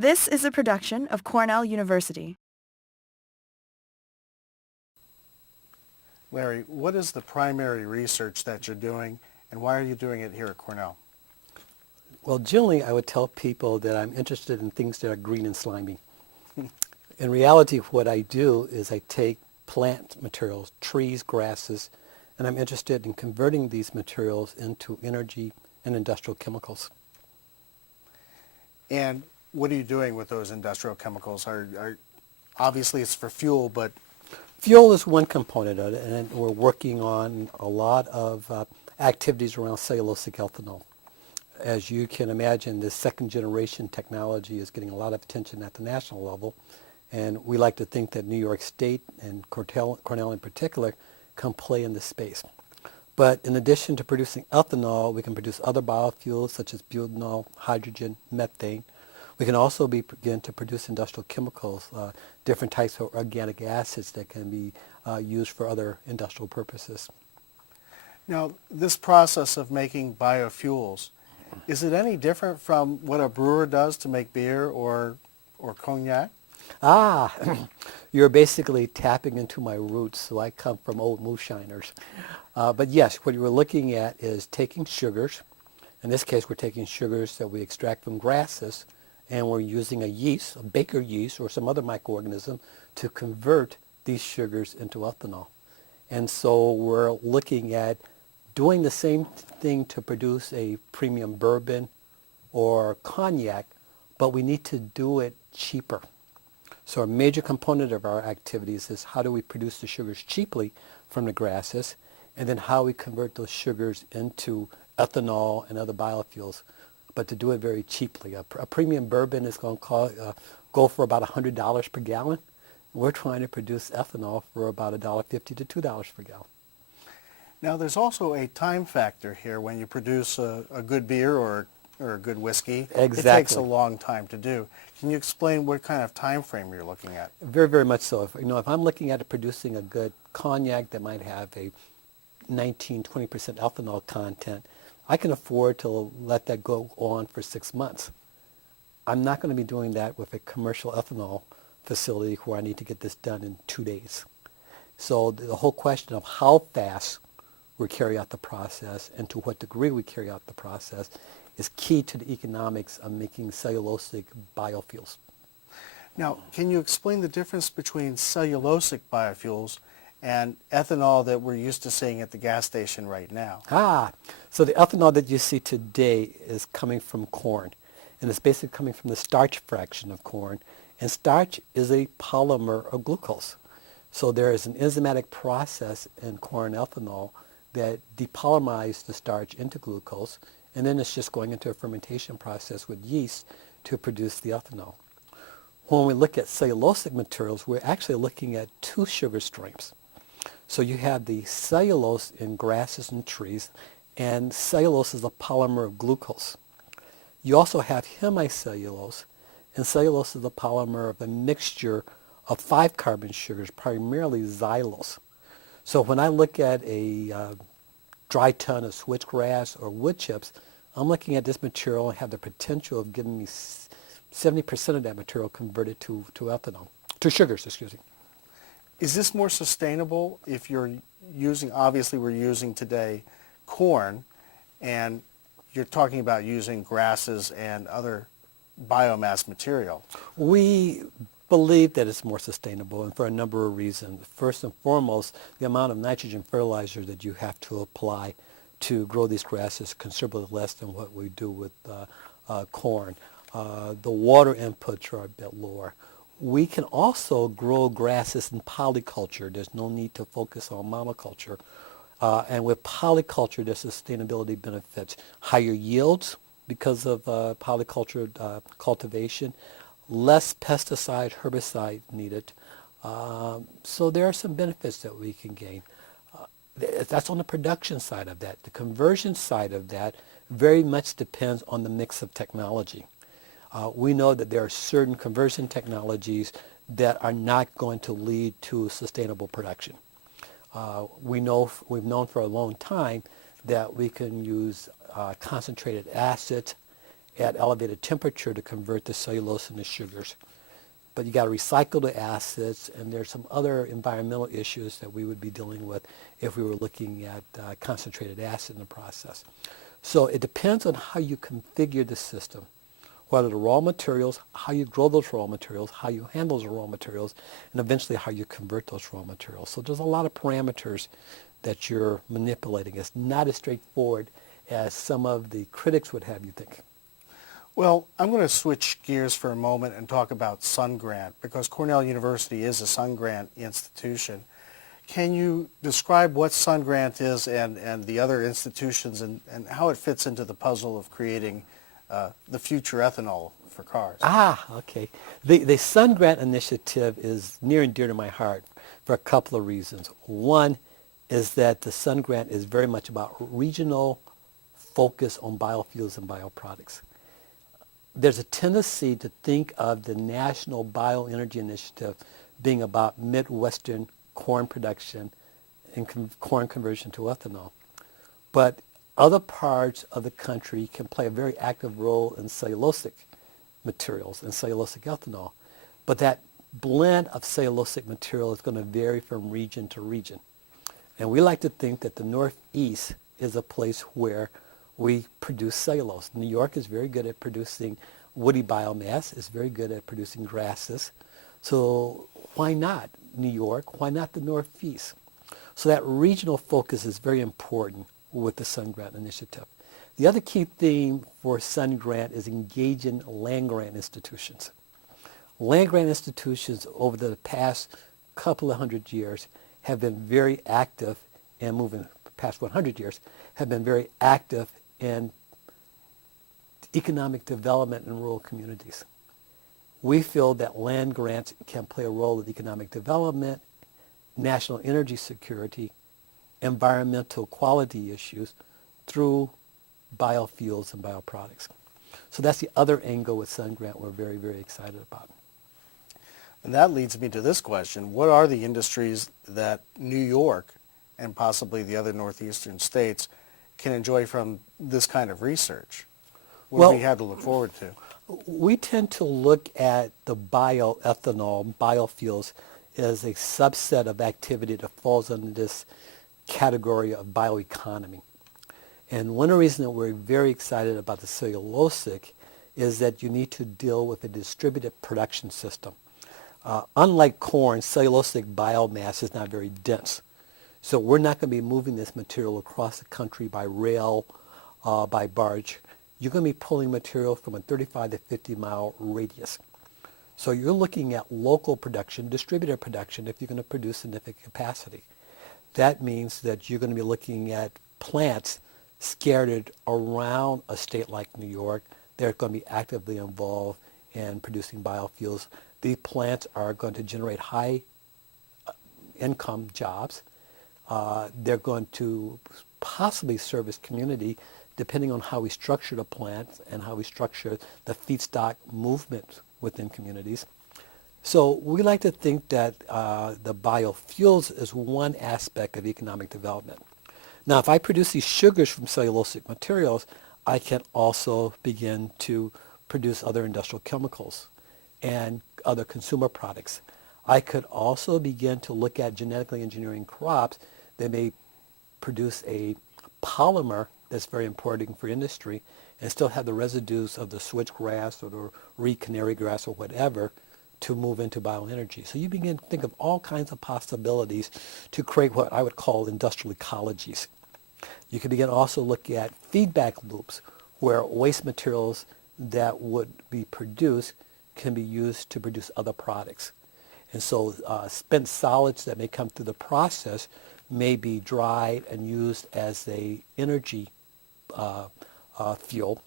This is a production of Cornell University. Larry, what is the primary research that you're doing, and why are you doing it here at Cornell? Well, generally, I would tell people that I'm interested in things that are green and slimy. In reality, what I do is I take plant materials, trees, grasses, and I'm interested in converting these materials into energy and industrial chemicals. And what are you doing with those industrial chemicals? Obviously, it's for fuel, but Fuel is one component of it, and we're working on a lot of activities around cellulosic ethanol. As you can imagine, this second generation technology is getting a lot of attention at the national level, and we like to think that New York State and Cornell in particular can play in this space. But in addition to producing ethanol, we can produce other biofuels such as butanol, hydrogen, methane. We can also begin to produce industrial chemicals, different types of organic acids that can be used for other industrial purposes. now this process of making biofuels, is it any different from what a brewer does to make beer or cognac? Ah, you're basically tapping into my roots, so I come from old moonshiners. But yes, what you were looking at is taking sugars. In this case, we're taking sugars that we extract from grasses, and we're using a yeast, a baker yeast, or some other microorganism to convert these sugars into ethanol. And so we're looking at doing the same thing to produce a premium bourbon or cognac, but we need to do it cheaper. So a major component of our activities is how do we produce the sugars cheaply from the grasses, and then how we convert those sugars into ethanol and other biofuels, but to do it very cheaply. A premium bourbon is going to go for about $100 per gallon. We're trying to produce ethanol for about $1.50 to $2 per gallon. Now there's also a time factor here when you produce a good beer or a good whiskey. Exactly. It takes a long time to do. Can you explain what kind of time frame you're looking at? Very, very much so. If I'm looking at producing a good cognac that might have a 19, 20% ethanol content, I can afford to let that go on for 6 months. I'm not going to be doing that with a commercial ethanol facility where I need to get this done in 2 days. So the whole question of how fast we carry out the process and to what degree we carry out the process is key to the economics of making cellulosic biofuels. Now, can you explain the difference between cellulosic biofuels and ethanol that we're used to seeing at the gas station right now? So the ethanol that you see today is coming from corn, and it's basically coming from the starch fraction of corn, and starch is a polymer of glucose. So there is an enzymatic process in corn ethanol that depolymerizes the starch into glucose, and then it's just going into a fermentation process with yeast to produce the ethanol. When we look at cellulosic materials, we're actually looking at two sugar streams. So you have the cellulose in grasses and trees, and cellulose is a polymer of glucose. You also have hemicellulose, and cellulose is a polymer of a mixture of 5 carbon sugars, primarily xylose. So when I look at a dry ton of switchgrass or wood chips, I'm looking at this material and have the potential of giving me 70% of that material converted to ethanol, to sugars, excuse me. Is this more sustainable if you're using, obviously we're using today corn, and you're talking about using grasses and other biomass material? We believe that it's more sustainable, and for a number of reasons. First and foremost, the amount of nitrogen fertilizer that you have to apply to grow these grasses is considerably less than what we do with corn. The water inputs are a bit lower. We can also grow grasses in polyculture. There's no need to focus on monoculture. And with polyculture, there's sustainability benefits. Higher yields because of polyculture cultivation, less pesticide, herbicide needed. So there are some benefits that we can gain. That's on the production side of that. The conversion side of that very much depends on the mix of technology. We know that there are certain conversion technologies that are not going to lead to sustainable production. We've known for a long time that we can use concentrated acids at elevated temperature to convert the cellulose into sugars. But you got to recycle the acids, and there's some other environmental issues that we would be dealing with if we were looking at concentrated acid in the process. So it depends on how you configure the system, what are the raw materials, how you grow those raw materials, how you handle those raw materials, and eventually how you convert those raw materials. So there's a lot of parameters that you're manipulating. It's not as straightforward as some of the critics would have you think. Well, I'm going to switch gears for a moment and talk about Sun Grant, because Cornell University is a Sun Grant institution. Can you describe what Sun Grant is and the other institutions and how it fits into the puzzle of creating the future ethanol for cars? Okay. The Sun Grant initiative is near and dear to my heart for a couple of reasons. One is that the Sun Grant is very much about regional focus on biofuels and bioproducts. There's a tendency to think of the National Bioenergy Initiative being about Midwestern corn production and corn conversion to ethanol. But other parts of the country can play a very active role in cellulosic materials and cellulosic ethanol. But that blend of cellulosic material is going to vary from region to region. And we like to think that the Northeast is a place where we produce cellulose. New York is very good at producing woody biomass, is very good at producing grasses. So why not New York? Why not the Northeast? So that regional focus is very important with the Sun Grant initiative. The other key theme for Sun Grant is engaging land grant institutions. Land grant institutions over the past couple of hundred years have been very active and moving past 100 years have been very active in economic development in rural communities. We feel that land grants can play a role in economic development, national energy security, environmental quality issues through biofuels and bioproducts. So that's the other angle with Sun Grant we're very, very excited about. And that leads me to this question. What are the industries that New York and possibly the other northeastern states can enjoy from this kind of research? What do we have to look forward to? We tend to look at the bioethanol, biofuels, as a subset of activity that falls under this category of bioeconomy. And one of the reasons that we're very excited about the cellulosic is that you need to deal with a distributed production system. Unlike corn, cellulosic biomass is not very dense. So we're not going to be moving this material across the country by rail, by barge. You're going to be pulling material from a 35 to 50 mile radius. So you're looking at local production, distributed production, if you're going to produce significant capacity. That means that you're going to be looking at plants scattered around a state like New York. They're going to be actively involved in producing biofuels. These plants are going to generate high income jobs. They're going to possibly service community depending on how we structure the plant and how we structure the feedstock movement within communities. So we like to think that the biofuels is one aspect of economic development. Now, if I produce these sugars from cellulosic materials, I can also begin to produce other industrial chemicals and other consumer products. I could also begin to look at genetically engineering crops that may produce a polymer that's very important for industry and still have the residues of the switchgrass or the reed canary grass or whatever to move into bioenergy. So you begin to think of all kinds of possibilities to create what I would call industrial ecologies. You can begin also look at feedback loops where waste materials that would be produced can be used to produce other products. And so spent solids that may come through the process may be dried and used as a energy fuel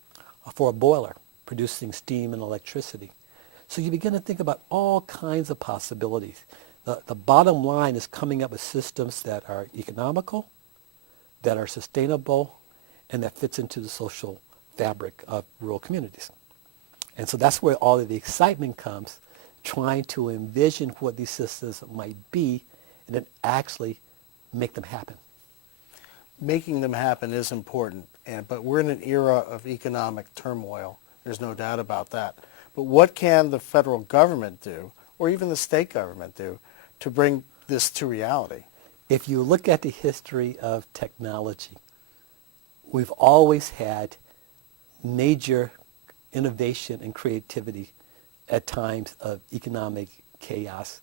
for a boiler, producing steam and electricity. So you begin to think about all kinds of possibilities. The bottom line is coming up with systems that are economical, that are sustainable, and that fits into the social fabric of rural communities. And so that's where all of the excitement comes, trying to envision what these systems might be and then actually make them happen. Making them happen is important, but we're in an era of economic turmoil There's no doubt about that. But what can the federal government do, or even the state government do, to bring this to reality? If you look at the history of technology, we've always had major innovation and creativity at times of economic chaos.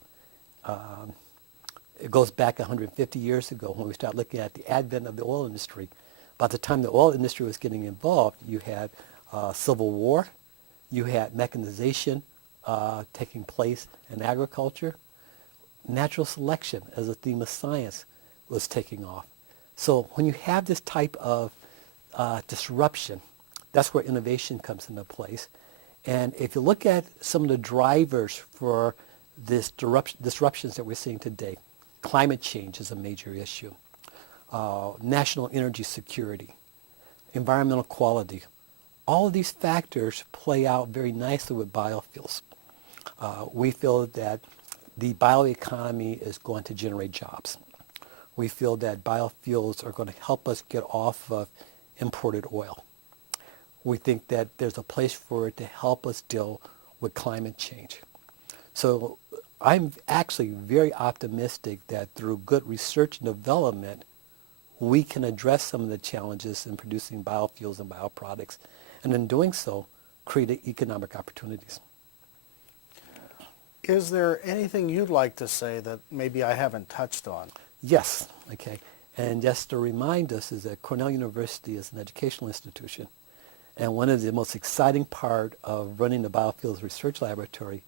It goes back 150 years ago when we start looking at the advent of the oil industry. By the time the oil industry was getting involved, you had civil war, you had mechanization taking place in agriculture. Natural selection as a theme of science was taking off. So when you have this type of disruption, that's where innovation comes into place. And if you look at some of the drivers for this disruptions that we're seeing today, climate change is a major issue. National energy security, environmental quality, all of these factors play out very nicely with biofuels. We feel that the bioeconomy is going to generate jobs. We feel that biofuels are going to help us get off of imported oil. We think that there's a place for it to help us deal with climate change. So I'm actually very optimistic that through good research and development, we can address some of the challenges in producing biofuels and bioproducts, and in doing so, create economic opportunities. Is there anything you'd like to say that maybe I haven't touched on? Yes, okay. And just to remind us is that Cornell University is an educational institution, and one of the most exciting part of running the biofuels research laboratory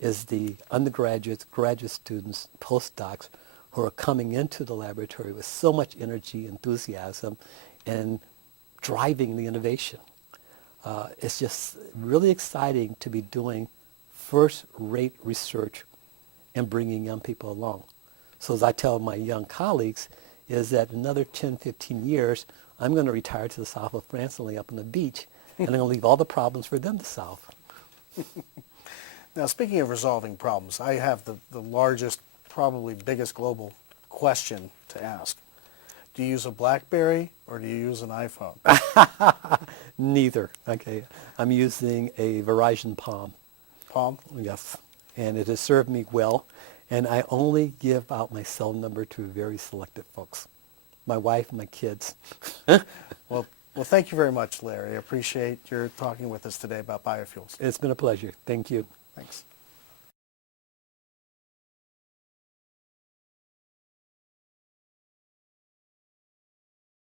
is the undergraduates, graduate students, postdocs who are coming into the laboratory with so much energy, enthusiasm, and driving the innovation. It's just really exciting to be doing first-rate research and bringing young people along. So as I tell my young colleagues, is that another 10, 15 years, I'm going to retire to the south of France and lay up on the beach, and I'm going to leave all the problems for them to solve. Now, speaking of resolving problems, I have the largest, probably biggest global question to ask. Do you use a BlackBerry or do you use an iPhone? Neither. Okay. I'm using a Verizon Palm. Palm? Yes. And it has served me well. And I only give out my cell number to very selected folks. My wife, my kids. Well, thank you very much, Larry. I appreciate your talking with us today about biofuels. It's been a pleasure. Thank you. Thanks.